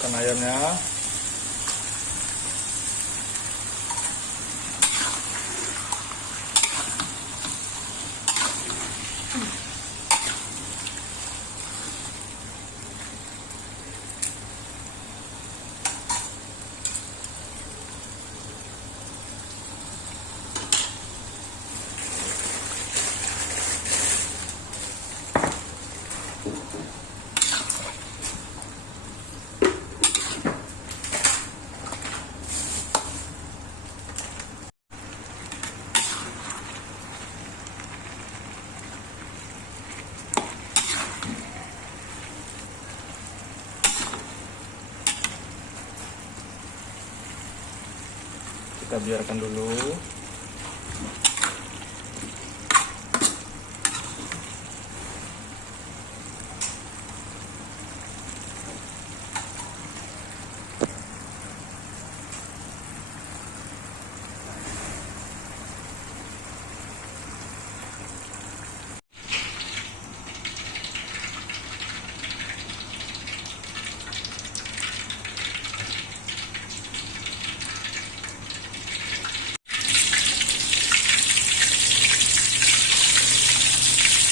Masukkan ayamnya. Kita biarkan dulu.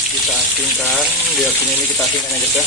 Kita asinkan, di asin ini kita asinkan ya guys ya.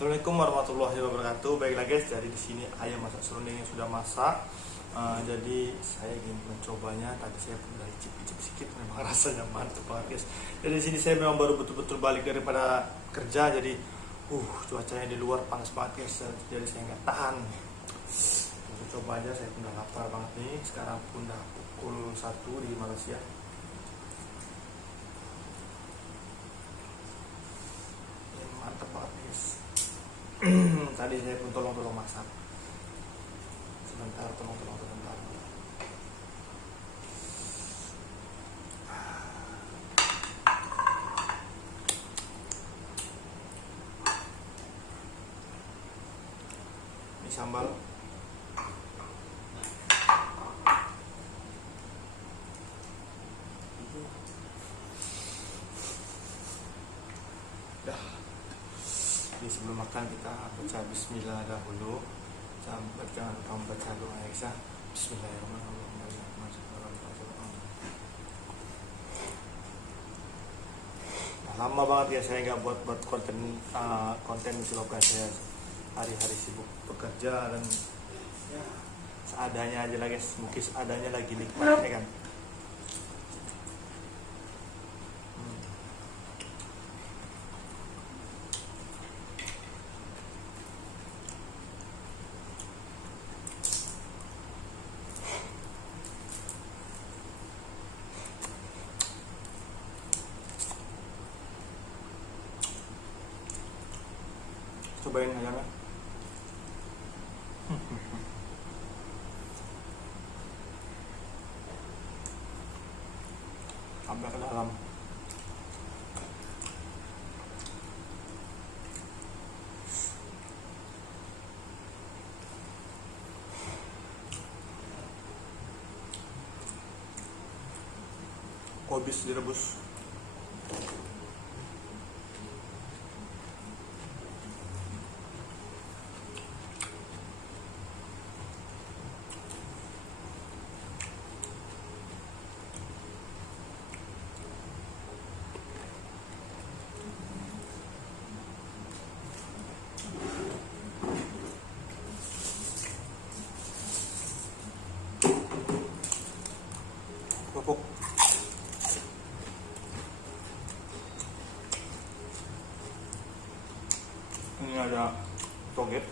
Assalamualaikum warahmatullahi wabarakatuh. Baiklah guys, jadi di sini ayam masak serundeng yang sudah masak. Jadi saya ingin mencobanya. Tadi saya pun icip-icip sedikit, memang rasanya mantap banget guys. Jadi di sini saya memang baru betul-betul balik daripada kerja. Jadi cuacanya di luar panas banget guys. Jadi saya nggak tahan. Untuk coba aja, saya pun udah lapar banget nih. Sekarang pun udah pukul 1 di Malaysia. Mantap banget guys. Tadi saya pun tolong masak sebentar, tolong sebentar. Ini sambal. Dah. Silahkan kita baca bismillah dahulu. Jangan lupa membaca doa Aisyah. Bismillahirrahmanirrahim. Lama banget ya saya nggak buat konten vlognya. Saya hari-hari sibuk bekerja dan ya seadanya aja lah guys. Mungkin seadanya lagi nikmat ya kan. Cobain ayamnya. Sampai ke dalam. Habis direbus. Kerupuk. Ini ada toget.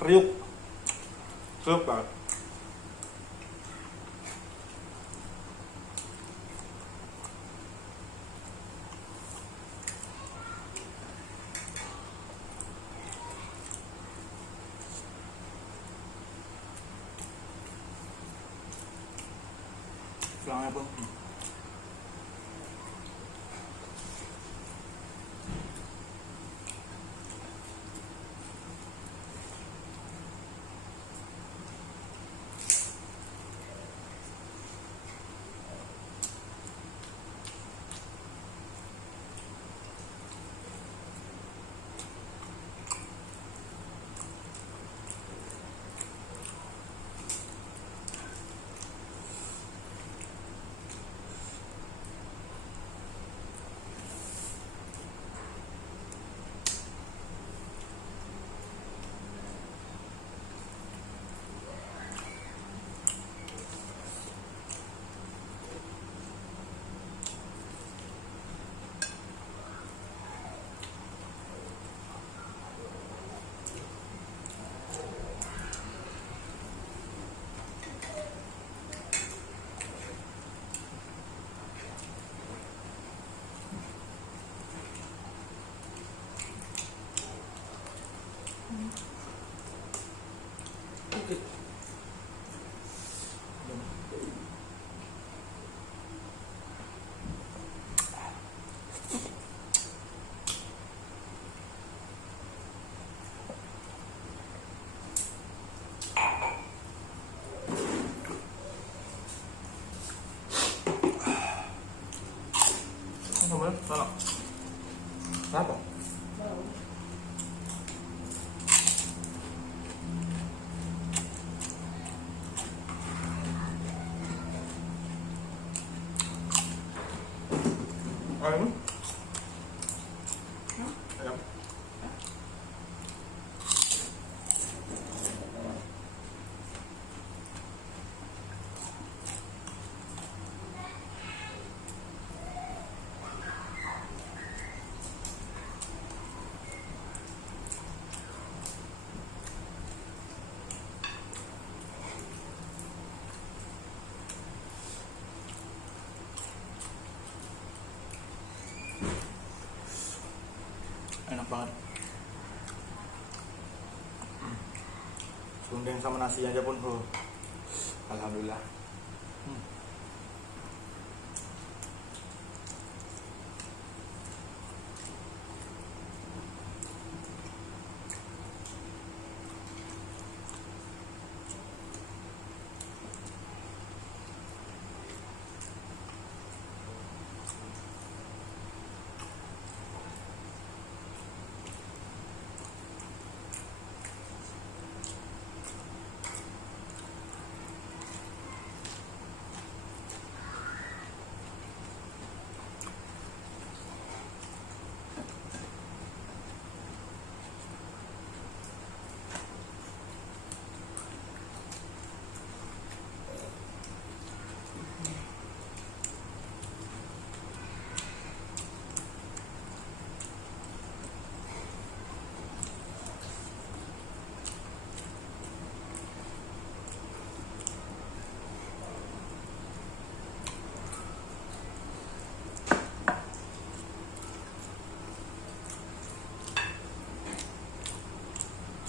Kriuk. Kriuk banget. Tulangnya pun. Makan ini? Ayam. Enak banget. Serundeng sama nasi aja pun alhamdulillah.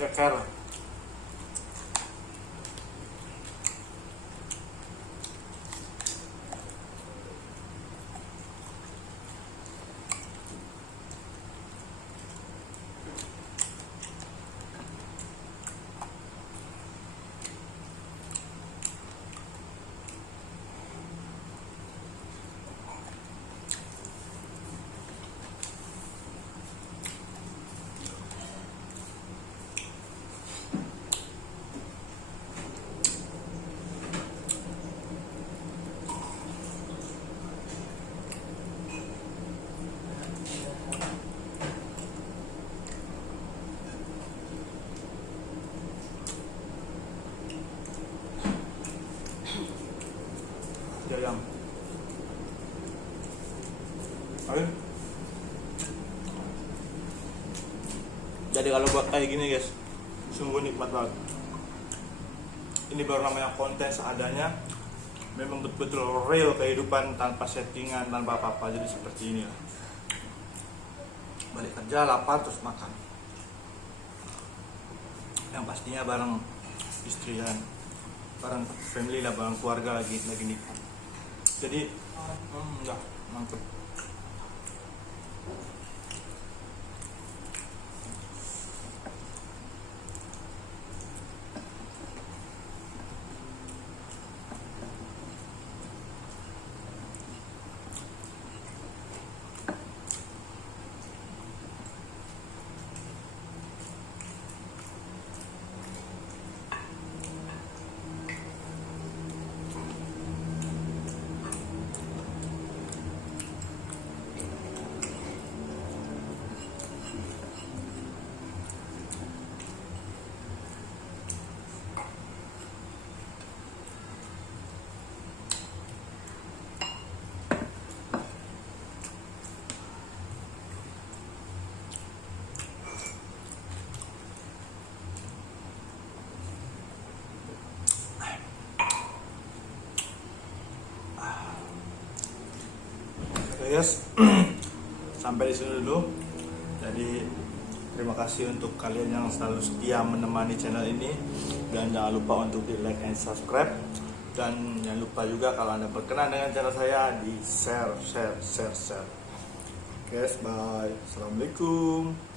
Ceker. Ayam. Oke. Jadi kalau buat kayak gini guys, sungguh nikmat banget. Ini baru namanya konten seadanya. Memang betul-betul real kehidupan tanpa settingan, tanpa apa-apa. Jadi seperti ini lah. Balik kerja lapar terus makan. Yang pastinya bareng istri dan bareng family lah, bareng keluarga lagi nikmat. Jadi udah mantep. Yes, sampai di sini dulu. Jadi terima kasih untuk kalian yang selalu setia menemani channel ini, dan jangan lupa untuk di like and subscribe, dan jangan lupa juga kalau Anda berkenan dengan channel saya di share. Guys, bye. Assalamualaikum.